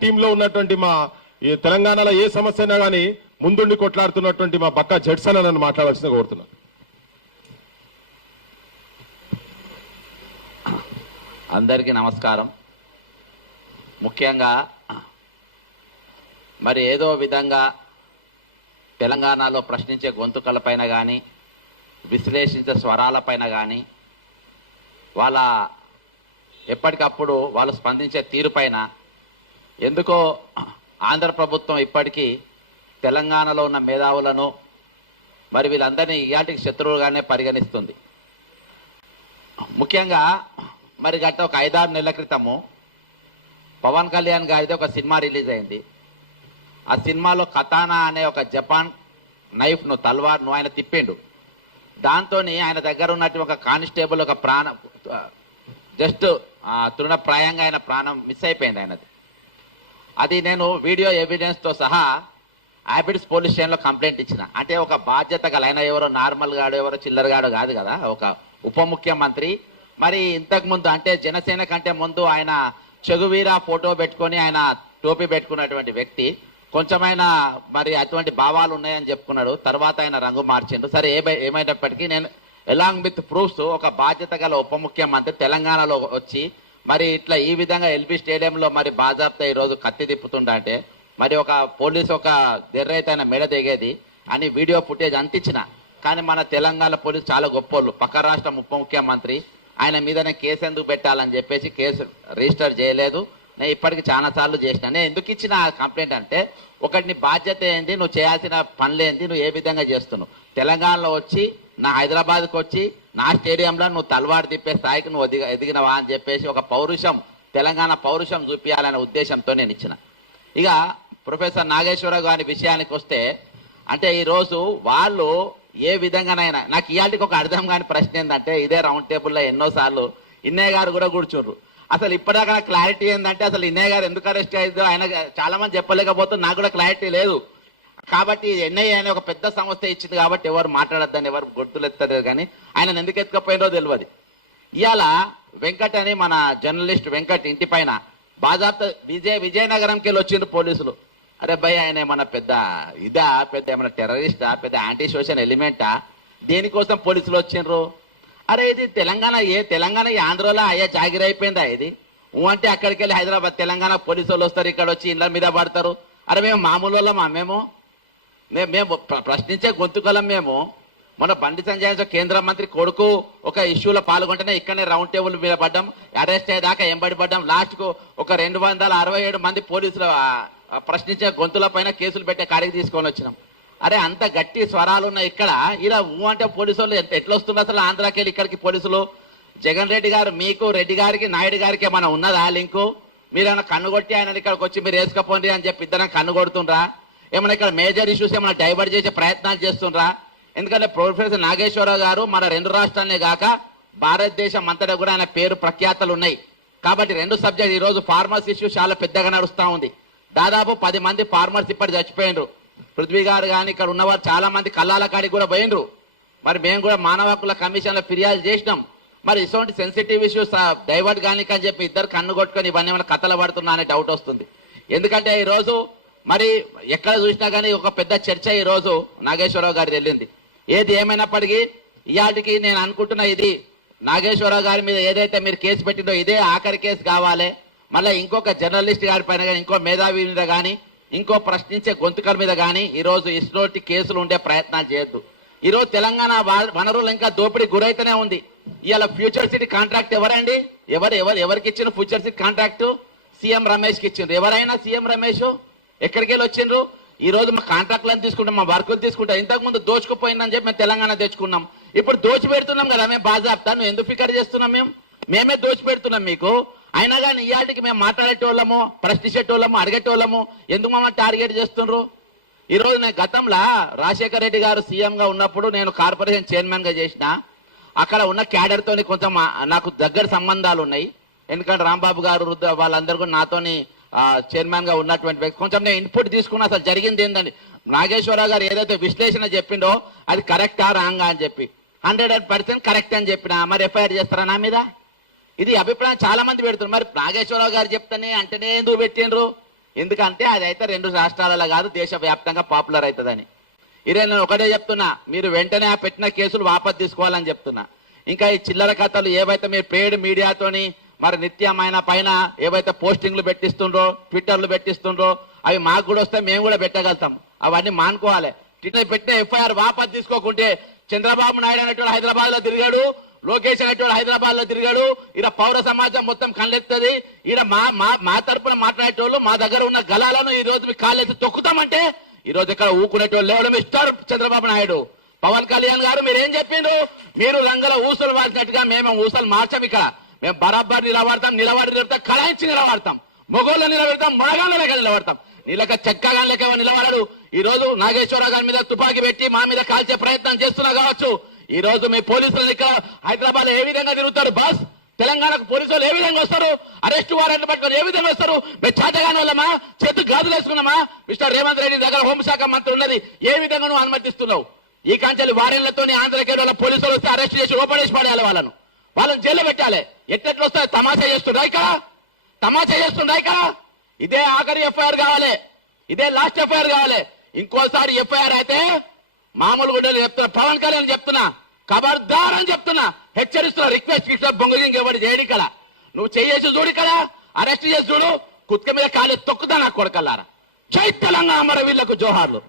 టీంలో ఉన్నటువంటి మా తెలంగాణలో ఏ సమస్య అయినా కానీ ముందుండి కొట్లాడుతున్నటువంటి మా పక్కా జడ్సన్ నన్ను మాట్లాడాల్సిందిగా కోరుతున్నాను. అందరికీ నమస్కారం. ముఖ్యంగా మరి ఏదో విధంగా తెలంగాణలో ప్రశ్నించే గొంతుకలపైన కానీ విశ్లేషించే స్వరాలపైన కానీ వాళ్ళ ఎప్పటికప్పుడు వాళ్ళు స్పందించే తీరుపైన ఎందుకో ఆంధ్ర ప్రభుత్వం ఇప్పటికీ తెలంగాణలో ఉన్న మేధావులను మరి వీళ్ళందరినీ ఇయాటికి శత్రువులుగానే పరిగణిస్తుంది. ముఖ్యంగా మరి గత ఒక 5-6 నెలల క్రితము పవన్ కళ్యాణ్ గారిది ఒక సినిమా రిలీజ్ అయింది. ఆ సినిమాలో కతానా అనే ఒక జపాన్ నైఫ్ను తల్వార్ను ఆయన తిప్పిండు. దాంతో ఆయన దగ్గర ఉన్నట్టు ఒక కానిస్టేబుల్ ఒక ప్రాణం జస్ట్ తృణప్రాయంగా ఆయన ప్రాణం మిస్ అయిపోయింది ఆయనది. అది నేను వీడియో ఎవిడెన్స్తో సహా హ్యాబిట్స్ పోలీస్ స్టేషన్లో కంప్లైంట్ ఇచ్చిన. అంటే ఒక బాధ్యత గల ఆయన ఎవరో నార్మల్ గాడు ఎవరో చిల్లరగాడు కాదు కదా, ఒక ఉప ముఖ్యమంత్రి. మరి ఇంతకుముందు అంటే జనసేన కంటే ముందు ఆయన చెగువీర ఫోటో పెట్టుకొని ఆయన టోపీ పెట్టుకున్నటువంటి వ్యక్తి. కొంచెమైనా మరి అటువంటి భావాలు ఉన్నాయని చెప్పుకున్నాడు. తర్వాత ఆయన రంగు మార్చిండు. సరే ఏమైనప్పటికీ నేను ఎలాంగ్ విత్ ప్రూఫ్స్ ఒక బాధ్యత గల ఉప ముఖ్యమంత్రి తెలంగాణలో వచ్చి మరి ఇట్లా ఈ విధంగా ఎల్బీ స్టేడియంలో మరి బాజాబ్తా ఈరోజు కత్తి తిప్పుతుంటే మరి ఒక పోలీసు ఒక దెర్రైతే ఆయన మెడ దిగేది అని వీడియో ఫుటేజ్ అంతించిన. కానీ మన తెలంగాణ పోలీసు చాలా గొప్పోళ్ళు. పక్క రాష్ట్రం ఉప ముఖ్యమంత్రి ఆయన మీదనే కేసు ఎందుకు పెట్టాలని చెప్పేసి కేసు రిజిస్టర్ చేయలేదు. నేను ఇప్పటికి చాలా సార్లు చేసిన. నేను ఎందుకు ఇచ్చిన కంప్లైంట్ అంటే ఒకటి నీ బాధ్యత ఏంది, నువ్వు చేయాల్సిన పనులు ఏంది, నువ్వు ఏ విధంగా చేస్తున్నావు. తెలంగాణలో వచ్చి నా హైదరాబాద్కి వచ్చి నా స్టేడియంలో నువ్వు తలవారు తిప్పే స్థాయికి నువ్వు ఎదిగినవా అని చెప్పేసి ఒక పౌరుషం తెలంగాణ పౌరుషం చూపించాలనే ఉద్దేశంతో నేను ఇచ్చిన. ఇక ప్రొఫెసర్ నాగేశ్వరరావు గారి విషయానికి వస్తే అంటే ఈరోజు వాళ్ళు ఏ విధంగానైనా నాకు ఇవాళకి ఒక అర్థం కాని ప్రశ్న ఏంటంటే ఇదే రౌండ్ టేబుల్లో ఎన్నోసార్లు ఇన్నయ్య గారు కూడా కూర్చుండ్రు. అసలు ఇప్పటిదాకా క్లారిటీ ఏంటంటే అసలు ఇన్నయ్య గారు ఎందుకు అరెస్ట్ అయ్యిందో ఆయన చాలా మంది చెప్పలేకపోతే నాకు కూడా క్లారిటీ లేదు. కాబట్టి ఎన్ఐఏ అనే ఒక పెద్ద సంస్థ ఇచ్చింది కాబట్టి ఎవరు మాట్లాడద్దని ఎవరు గుర్తులు ఎత్తలేదు. కానీ ఆయన ఎందుకు ఎత్తుకపోయిందో తెలియదు. ఇవాళ వెంకట్ అని మన జర్నలిస్ట్ వెంకట్ ఇంటి పైన బాజాబ్తా విజయనగరంకి వెళ్ళి వచ్చిండ్రు పోలీసులు. అరే భయ్ ఆయన ఏమన్నా పెద్ద పెద్ద ఏమన్నా టెర్రరిస్టా, పెద్ద యాంటీ సోషల్ ఎలిమెంటా, దేనికోసం పోలీసులు వచ్చిండ్రు? అరే ఇది తెలంగాణ ఆంధ్రలో అయ్యా జాగిరి అయిపోయిందా ఇది? అంటే అక్కడికి వెళ్ళి హైదరాబాద్ తెలంగాణ పోలీసు వాళ్ళు వస్తారు, ఇక్కడ వచ్చి ఇళ్ళ మీద పడతారు. అరే మేము మామూలు వాళ్ళమా? మేము ప్రశ్నించే గొంతుకలం. మేము మొన్న బండి సంజయ్ కేంద్ర మంత్రి కొడుకు ఒక ఇష్యూలో పాల్గొంటేనే ఇక్కడనే రౌండ్ టేబుల్ మీద పడ్డాం, అరెస్ట్ అయ్యేదాకా ఎంబడి పడ్డాం. లాస్ట్కు ఒక 267 మంది పోలీసులు ప్రశ్నించే గొంతుల పైన కేసులు పెట్టే కాడికి తీసుకొని వచ్చినాం. అరే అంత గట్టి స్వరాలు ఉన్నాయి ఇక్కడ. ఇలా అంటే పోలీసు వాళ్ళు ఎట్లా వస్తున్నారు అసలు ఆంధ్రాకి వెళ్ళి ఇక్కడికి పోలీసులు? జగన్ రెడ్డి గారు మీకు రెడ్డి గారికి నాయుడు గారికి ఏమైనా ఉన్నదా లింకు? మీరేమైనా కన్నుగొట్టి ఆయన ఇక్కడికి వచ్చి మీరు వేసుకపోండి అని చెప్పి ఇద్దరం కన్ను కొడుతుండ్రా? ఏమైనా ఇక్కడ మేజర్ ఇష్యూస్ ఏమైనా డైవర్ట్ చేసే ప్రయత్నాలు చేస్తుండ్రా? ఎందుకంటే ప్రొఫెసర్ నాగేశ్వరరావు గారు మన 2 రాష్ట్రాలనే కాక భారతదేశం అంతటా కూడా ఆయన పేరు ప్రఖ్యాతలు ఉన్నాయి. కాబట్టి 2 సబ్జెక్ట్ ఈరోజు ఫార్మర్స్ ఇష్యూ చాలా పెద్దగా నడుస్తూ ఉంది. దాదాపు 10 మంది ఫార్మర్స్ ఇప్పటి చచ్చిపోయినరు. పృథ్వీ గారు కానీ ఇక్కడ ఉన్నవారు చాలా మంది కళ్ళాల కాడికి కూడా పోయినరు. మరి మేము కూడా మానవ హక్కుల కమిషన్లో ఫిర్యాదు చేసినాం. మరి ఇటువంటి సెన్సిటివ్ ఇష్యూస్ డైవర్ట్ కానీ అని చెప్పి ఇద్దరు కన్ను కొట్టుకొని ఇవన్నీ ఏమైనా కథలు పడుతున్నా అనే డౌట్ వస్తుంది. ఎందుకంటే ఈరోజు మరి ఎక్కడ చూసినా కానీ ఒక పెద్ద చర్చ ఈరోజు నాగేశ్వరరావు గారి వెళ్ళింది. ఏది ఏమైనప్పటికీ ఇవాటికి నేను అనుకుంటున్నా ఇది నాగేశ్వరరావు గారి మీద ఏదైతే మీరు కేసు పెట్టిందో ఇదే ఆఖరి కేసు కావాలి. మళ్ళీ ఇంకొక జర్నలిస్ట్ గారి పైన కానీ ఇంకో మేధావి మీద కానీ ఇంకో ప్రశ్నించే గొంతుకల మీద కానీ ఈరోజు ఇటువంటి కేసులు ఉండే ప్రయత్నాలు చేయొద్దు. ఈరోజు తెలంగాణ వనరులు ఇంకా దోపిడీ గురైతేనే ఉంది. ఇవాళ ఫ్యూచర్ సిటీ కాంట్రాక్ట్ ఎవరండి? ఎవరికి ఇచ్చిన ఫ్యూచర్ సిటీ కాంట్రాక్టు? సీఎం రమేష్కి ఇచ్చిండ్రు. ఎవరైనా సీఎం రమేష్ ఎక్కడికి వెళ్ళి వచ్చిండ్రు? ఈ రోజు మా కాంట్రాక్ట్లను తీసుకుంటాం, మా వర్కులు తీసుకుంటాం. ఇంతకుముందు దోచుకుపోయిందని చెప్పి మేము తెలంగాణ తెచ్చుకున్నాం. ఇప్పుడు దోచి పెడుతున్నాం కదా మేము బాజాబ్తా. నువ్వు ఎందుకు ఫికర్ చేస్తున్నాం? మేమే దోచి పెడుతున్నాం మీకు. అయినా కానీ ఇవాటికి మేము మాట్లాడేటోళ్ళము, ప్రశ్నించేటోళ్ళము, అడిగేటోళ్ళము ఎందుకు మమ్మల్ని టార్గెట్ చేస్తుండ్రు? ఈరోజు నేను గతంలో రాజశేఖర రెడ్డి గారు సీఎంగా ఉన్నప్పుడు నేను కార్పొరేషన్ చైర్మన్గా చేసిన. అక్కడ ఉన్న క్యాడర్తో కొంచెం నాకు దగ్గర సంబంధాలు ఉన్నాయి. ఎందుకంటే రాంబాబు గారు వాళ్ళందరూ కూడా నాతోని చైర్మన్గా ఉన్నటువంటి వ్యక్తి. కొంచెం నేను ఇన్పుట్ తీసుకున్నా అసలు జరిగింది ఏంటండి. నాగేశ్వరరావు గారు ఏదైతే విశ్లేషణ చెప్పిండో అది కరెక్టా రాంగా అని చెప్పి 100% కరెక్ట్ అని చెప్పిన. మరి ఎఫ్ఐఆర్ చేస్తారా నా మీద? ఇది అభిప్రాయం చాలా మంది పెడుతున్నారు. మరి నాగేశ్వరరావు గారు చెప్తానే అంటేనే ఎందుకు పెట్టిండ్రు? ఎందుకంటే అది అయితే 2 రాష్ట్రాలలో కాదు దేశవ్యాప్తంగా పాపులర్ అవుతుందని. ఇదే నేను ఒకటే చెప్తున్నా, మీరు వెంటనే ఆ పెట్టిన కేసులు వాపసు తీసుకోవాలని చెప్తున్నా. ఇంకా ఈ చిల్లర కథలు ఏవైతే మీరు పేడ్ మీడియాతోని మరి నిత్యమైన పైన ఏవైతే పోస్టింగ్లు పెట్టిస్తుండ్రో, ట్విట్టర్లు పెట్టిస్తుండ్రో, అవి మాకు కూడా వస్తే మేము కూడా పెట్టగలుగుతాం. అవన్నీ మానుకోవాలి. ట్విట్టర్ పెట్టిన ఎఫ్ఐఆర్ వాపసు తీసుకోకుంటే చంద్రబాబు నాయుడు అనేటువంటి హైదరాబాద్ లో తిరిగాడు, లోకేష్ అనేటువంటి హైదరాబాద్ లో తిరిగాడు. ఈడ పౌర సమాజం మొత్తం కళ్ళెత్తది. ఈడ మా తరపున మాట్లాడేటోళ్ళు మా దగ్గర ఉన్న గలాలను ఈ రోజు మీ కాళ్ళెత్తి తొక్కుతామంటే ఈ రోజు ఇక్కడ ఊకునేటోళ్ళు లేవడం ఇస్తారు చంద్రబాబు నాయుడు. పవన్ కళ్యాణ్ గారు మీరేం చెప్పిండ్రు? మీరు రంగల ఊసలు మార్చినట్టుగా మేము ఊసలు మార్చాం. ఇక్కడ మేము బరాబర్ నిలబడతాం, కళాయించి నిలబడతాం, మొగోళ్ళు నిలబెడతాం, మొనగాళ్ళ లెక్క నిలబడతాం. నీళ్ళక చెక్కగా లెక్క నిలబడడు. ఈ రోజు నాగేశ్వరరావు గారి మీద తుపాకీ పెట్టి మా మీద కాల్చే ప్రయత్నం చేస్తున్నా కావచ్చు. ఈ రోజు మీ పోలీసులు ఇక్కడ హైదరాబాద్ ఏ విధంగా తిరుగుతారు బాస్? తెలంగాణకు పోలీసులు ఏ విధంగా వస్తారు? అరెస్టు వారెంట్ పట్టుకొని ఏ విధంగా వస్తారు? మేము చేతగాని వాళ్ళమా? చేతు గాజులు వేసుకున్నామా? మిస్టర్ రేవంత్ రెడ్డి దగ్గర హోంశాఖ మంత్రి ఉన్నది, ఏ విధంగా నువ్వు అనుమతిస్తున్నావు? ఈ కాంచెలు వారెన్లతో ఆంధ్రకేరళ పోలీసులు వస్తే అరెస్ట్ చేసి లోపడేసి పడేయాలి, వాళ్ళని జైల్లో పెట్టాలి. ఎట్లెట్లు వస్తాయి? తమాషా చేస్తుండ్రా ఇక్కడ, తమాషా చేస్తుండ్రా ఇక్కడ. ఇదే ఆఖరి ఎఫ్ఐఆర్ కావాలి, ఇదే లాస్ట్ ఎఫ్ఐఆర్ కావాలి. ఇంకోసారి ఎఫ్ఐఆర్ అయితే మామూలు గుడ్డలు చెప్తున్నా, పవన్ కళ్యాణ్ చెప్తున్నా, ఖబర్దార్ అని చెప్తున్నా, హెచ్చరిస్తున్నా. రిక్వెస్ట్ బొంగజింగ్ ఎవరు చేయడు ఇక్కడ. నువ్వు చేసి చూడు, ఇక్కడ అరెస్ట్ చేసి చూడు, కుత్క మీద కాలు తొక్కుతా నా కొడకల్లారా. జై తెలంగాణ, అమరవీరులకు జోహార్లు.